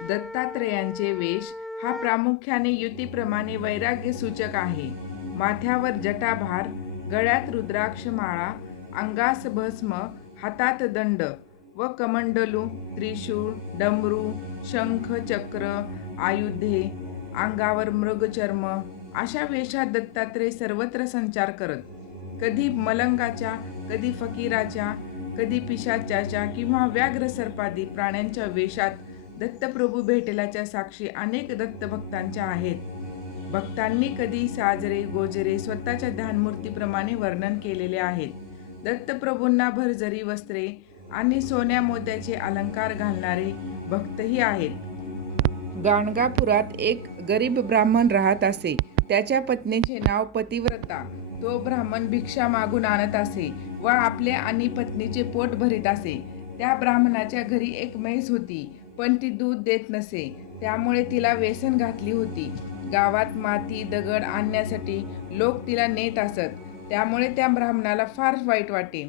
दत्तात्रेयांचे वेश हा प्रामुख्याने युतीप्रमाणे वैराग्य सूचक आहे. माथ्यावर जटाभार, गळ्यात रुद्राक्ष माळा, अंगास भस्म, हातात दंड व कमंडलू, त्रिशूळ, डमरू, शंख, चक्र, आयुधे, अंगावर मृगचर्म अशा वेशात दत्तात्रेय सर्वत्र संचार करत. कधी मलंगाच्या, कधी फकीराच्या, कधी पिशाच्याच्या किंवा व्याघ्र सर्पादी प्राण्यांच्या वेशात दत्तप्रभू भेटल्याच्या साक्षी अनेक दत्तभक्तांच्या आहेत. भक्तांनी कधी साजरे गोजरे स्वतःच्या ध्यानमूर्तीप्रमाणे वर्णन केलेले आहेत. दत्तप्रभूंना भरजरी वस्त्रे आणि सोन्या मोत्याचे अलंकार घालणारे भक्तही आहेत. गाणगापुरात एक गरीब ब्राह्मण राहत असे. त्याच्या पत्नीचे नाव पतिव्रता. तो ब्राह्मण भिक्षा मागून आणत असे व आपले आणि पत्नीचे पोट भरीत असे. त्या ब्राह्मणाच्या घरी एक म्हैस होती, पण ती दूध देत नसे. त्यामुळे तिला व्यसन घातली होती. गावात माती दगड आणण्यासाठी लोक तिला नेत असत. त्यामुळे त्या ब्राह्मणाला फार वाईट वाटे.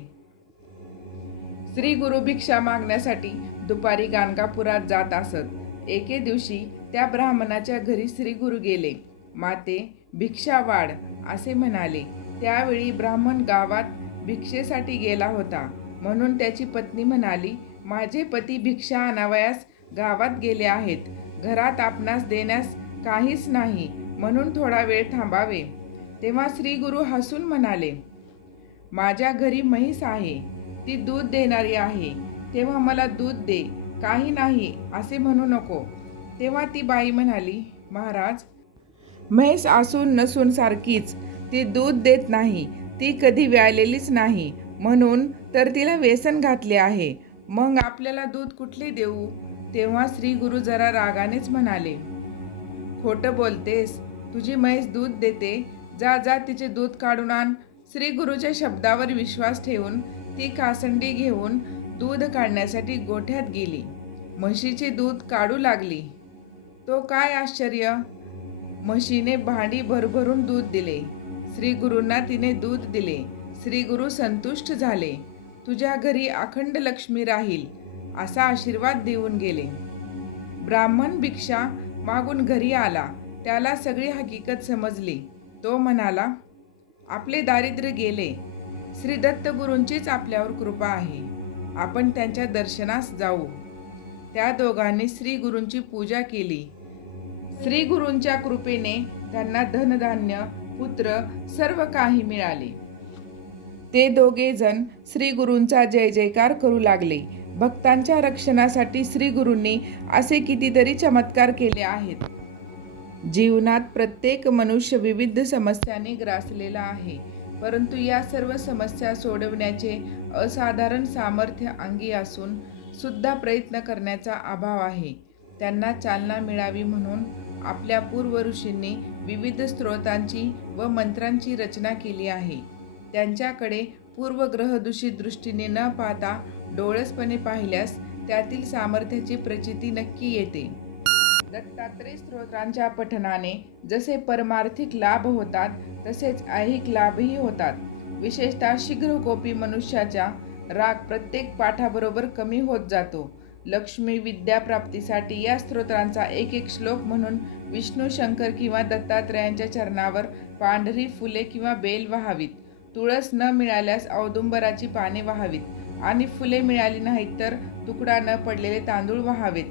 श्री गुरु भिक्षा मागण्यासाठी दुपारी गाणगापुरात जात असत. एके दिवशी त्या ब्राह्मणाच्या घरी श्री गुरु गेले. माते, भिक्षा वाढ असे म्हणाले. त्यावेळी ब्राह्मण गावात भिक्षेसाठी गेला होता, म्हणून त्याची पत्नी म्हणाली, माझे पती भिक्षा आणावयास गावात गेले आहेत. घरात आपणास देण्यास काहीच नाही, म्हणून थोडा वेळ थांबावे. तेव्हा श्री गुरु हसून म्हणाले, माझ्या घरी म्हैस आहे, ती दूध देणारी आहे, तेव्हा मला दूध दे, काही नाही असे म्हणू नको. तेव्हा ती बाई म्हणाली, महाराज, म्हैस असून नसून सारखीच, ती दूध देत नाही, ती कधी व्यालेलीच नाही, म्हणून तर तिला व्यसन घातले आहे. मग आपल्याला दूध कुठले देऊ? तेव्हा श्री गुरु जरा रागानेच म्हणाले, खोटं बोलतेस, तुझी म्हैस दूध देते, जा जा तिचे दूध काढून आण. श्री गुरुच्या शब्दावर विश्वास ठेवून ती कासंडी घेऊन दूध काढण्यासाठी गोठ्यात गेली. म्हशीचे दूध काढू लागली. तो काय आश्चर्य! म्हशीने भांडी भरभरून दूध दिले. श्री गुरूंना तिने दूध दिले. श्री गुरु संतुष्ट झाले. तुझ्या घरी अखंड लक्ष्मी राहील असा आशीर्वाद देऊन गेले. ब्राह्मण भिक्षा मागून घरी आला. त्याला सगळी हकीकत समजली. तो म्हणाला, आपले दारिद्र्य गेले. श्री दत्तगुरूंचीच आपल्यावर कृपा आहे. आपण त्यांच्या दर्शनास जाऊ. त्या दोघांनी श्री गुरूंची पूजा केली. श्री गुरूंच्या कृपेने त्यांना धनधान्य, पुत्र सर्व काही मिळाले. ते दोघे जण श्री गुरूंचा जय जयकार करू लागले. भक्तांच्या रक्षणासाठी श्री गुरूंनी असे कितीतरी चमत्कार केले आहेत. जीवनात प्रत्येक मनुष्य विविध समस्यांनी ग्रासलेला आहे, परंतु या सर्व समस्या सोडवण्याचे असाधारण सामर्थ्य अंगी असून सुद्धा प्रयत्न करण्याचा अभाव आहे. त्यांना चालना मिळावी म्हणून आपल्या पूर्व ऋषींनी विविध स्तोत्रांची व मंत्रांची रचना केली आहे. त्यांच्याकडे पूर्वग्रहदूषित दृष्टीने न पाहता डोळसपणे पाहिल्यास त्यातील सामर्थ्याची प्रचिती नक्की येते. दत्तात्रेय स्तोत्रांच्या पठणाने जसे परमार्थिक लाभ होतात, तसेच ऐहिक लाभही होतात. विशेषतः शीघ्रकोपी मनुष्याचा राग प्रत्येक पाठाबरोबर कमी होत जातो. लक्ष्मी विद्या प्राप्तीसाठी या स्तोत्रांचा एक एक श्लोक म्हणून विष्णू, शंकर किंवा दत्तात्रेयांच्या चरणावर पांढरी फुले किंवा बेल वाहावीत. तुळस न मिळाल्यास औदुंबराची पाने वाहावीत आणि फुले मिळाली नाहीत तर तुकडा न पडलेले तांदूळ वाहावेत.